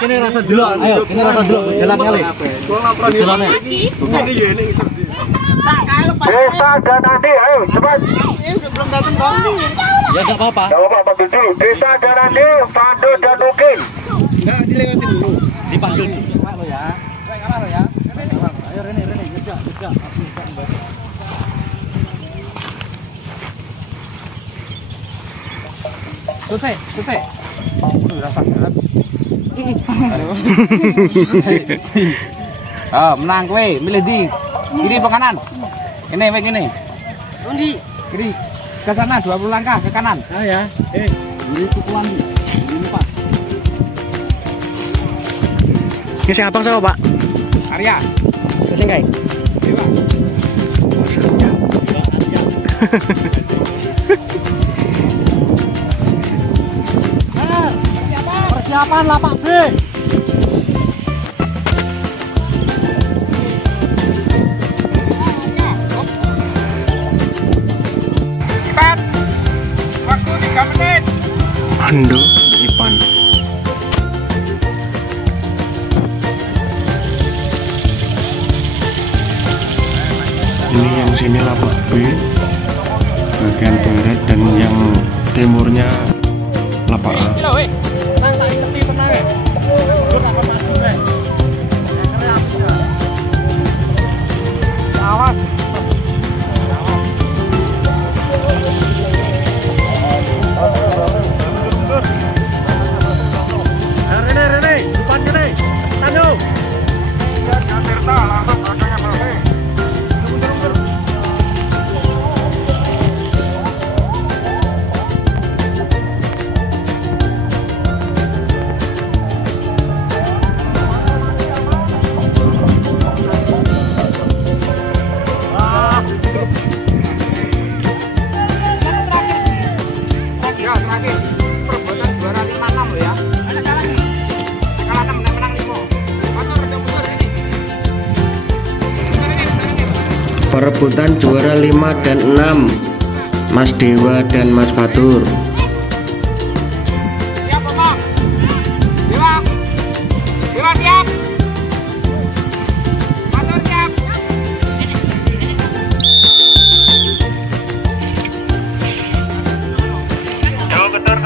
Kene rasa dulu. Ayo, kene rasa dulu. Jalan kali. Jalannya. Desa dan Andi, ayo cepat. Belum datang kok. Ya enggak apa-apa. Enggak apa-apa, panggil dulu. Desa dan Andi, Fando dan Nukin. Enggak dilewatin dulu. Dipanggil dulu Pak lo ya. Kalah lo ya. Ayo Rene, jeda. Selesai. Rasa berat. Oh, menang kowe, milih di. Kiri apa kanan? Ini, wek ini. Undi. Kiri. Ke sana 20 langkah ke kanan. Ah ya. Ini pukulan nih. Ini Pak. Ini sing abang sama Pak? Arya. Sing kae. Dewa. Persiapan lapak B. Cepat. Waktu 3 menit. Ando Ipan. Ini yang sini lapak B bagian barat dan yang timurnya lapak A. Rene, depan Rene. Tanyo. Ya, terakhir. Perebutan juara 5-6 lo ya. Kalah 6, menang 5. Motor ini. Perebutan juara 5 dan 6 Mas Dewa dan Mas Fatur. Siap, Bang. Dewa. Dewa siap. Fatur siap. Yo, ketur.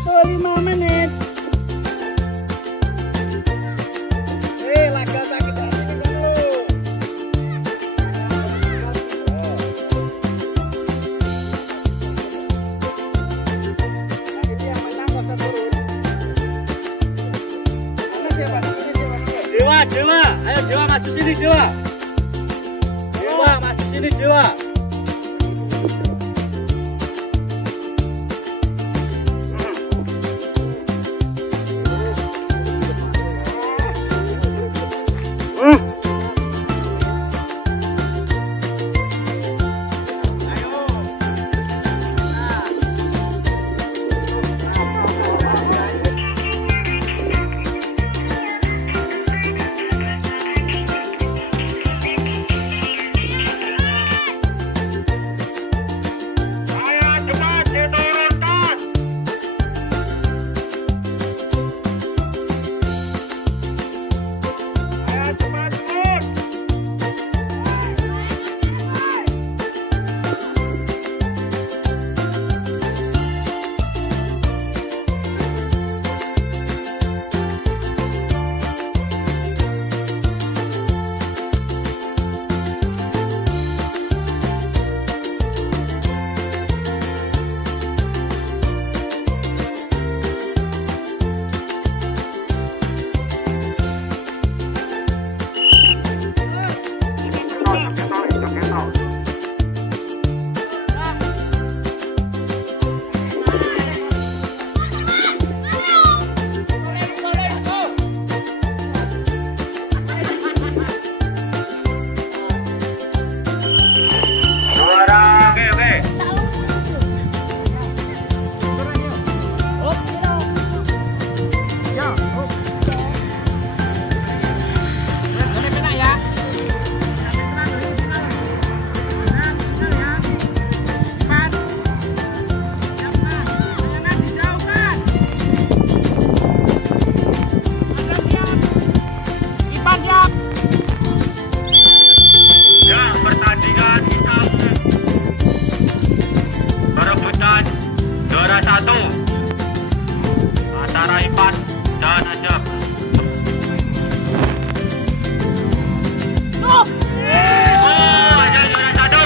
waktu 5 menit. Laga sakit hati dulu. Yang menang gak usah turun. Mana siapa? Dewa, ayo Dewa maju sini Dewa. Dewa maju sini Dewa. Juara 1 antara Ipan dan Ajab. Ajab juara 1.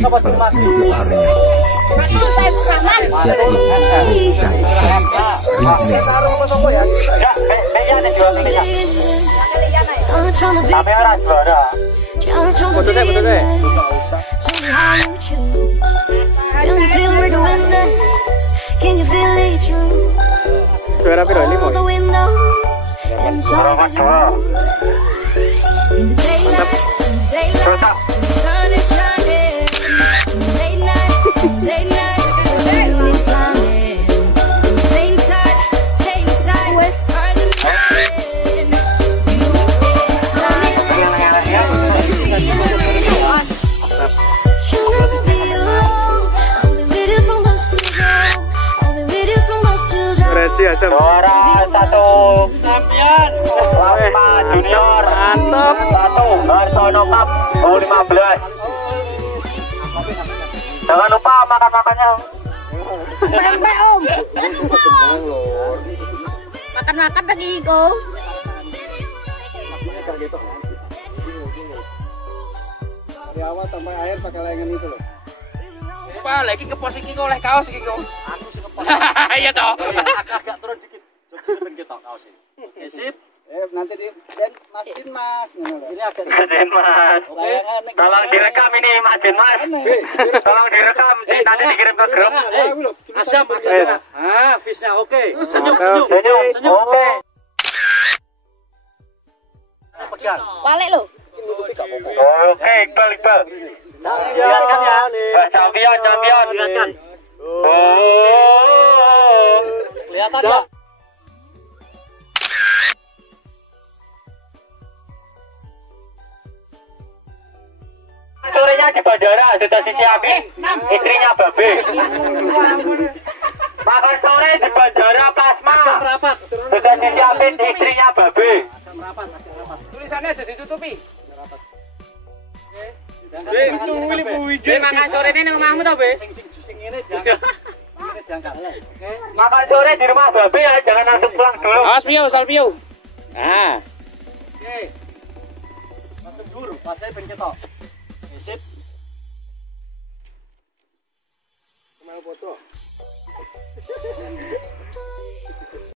Sobat Mas. Juara piro ini mau? Juara 1 Champion. Lama Junior Mantap. 1 Barsono Cup U15. Jangan lupa makan-makannya. Sampai Om. Makan-makan lagi kok. Dari awal sampai akhir pakai layangan itu loh. Apa lagi ke pos iki oleh kaos iki kok. Aku sih kepala. Iya toh. Agak turun dikit. Coba ben kita kaos ini. Oke, sip. Nanti di dan Mas Din Mas. Ini agak Din Mas. Tolong direkam ini Mas Din Mas. Tolong direkam nanti dikirim ke grup. asam agak. Ah, fishnya oke. Senyum. Oke. Pegang. Balik lo. Oke, Iqbal. Lihatkan ya. Champion. Lihatkan. Oh. Kelihatan ya? Sorenya di bandara sudah disiapin istrinya Babe. Makan sore di bandara Plasma sudah disiapin istrinya Babe. Tulisannya jadi ditutupi. Makan sore ini ngomongmu tau, Be? Makan sore di rumah Babe ya, jangan langsung pulang dulu. Awas piu, sal piu. Nah. Oke. Masuk dulu, pasnya ben ketok. Sip. Mau foto.